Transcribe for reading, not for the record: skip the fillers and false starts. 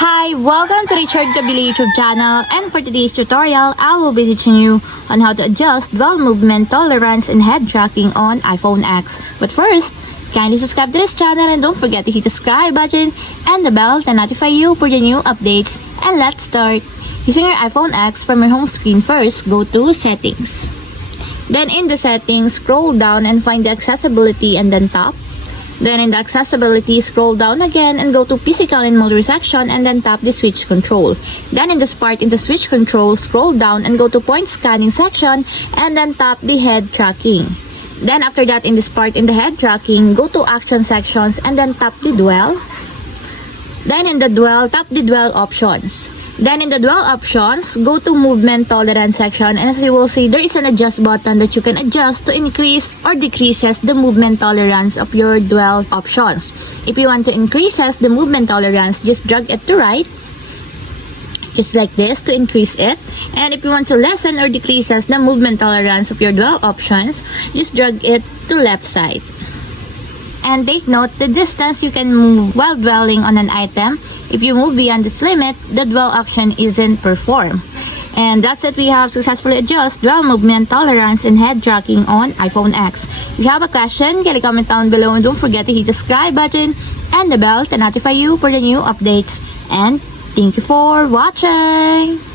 Hi, welcome to Richard Kabili YouTube channel, and for today's tutorial, I will be teaching you on how to adjust dwell movement tolerance and head tracking on iPhone X. But first, kindly subscribe to this channel and don't forget to hit the subscribe button and the bell to notify you for the new updates. And let's start. Using your iPhone X, from your home screen first, go to Settings. Then in the Settings, scroll down and find the Accessibility and then tap. Then in the Accessibility, scroll down again and go to Physical and Motor section and then tap the Switch Control. Then in the part in the Switch Control, scroll down and go to Point Scanning section and then tap the Head Tracking. Then after that, in this part in the Head Tracking, go to Action sections and then tap the Dwell. Then in the Dwell, tap the Dwell options. Then in the Dwell options, go to Movement Tolerance section, and as you will see, there is an adjust button that you can adjust to increase or decreases the movement tolerance of your Dwell options. If you want to increases the movement tolerance, just drag it to right, just like this to increase it. And if you want to lessen or decreases the movement tolerance of your Dwell options, just drag it to left side. And take note, the distance you can move while dwelling on an item. If you move beyond this limit, the dwell action isn't performed. And that's it. We have successfully adjusted dwell movement tolerance and head tracking on iPhone X. If you have a question, kindly comment down below and don't forget to hit the subscribe button and the bell to notify you for the new updates. And thank you for watching!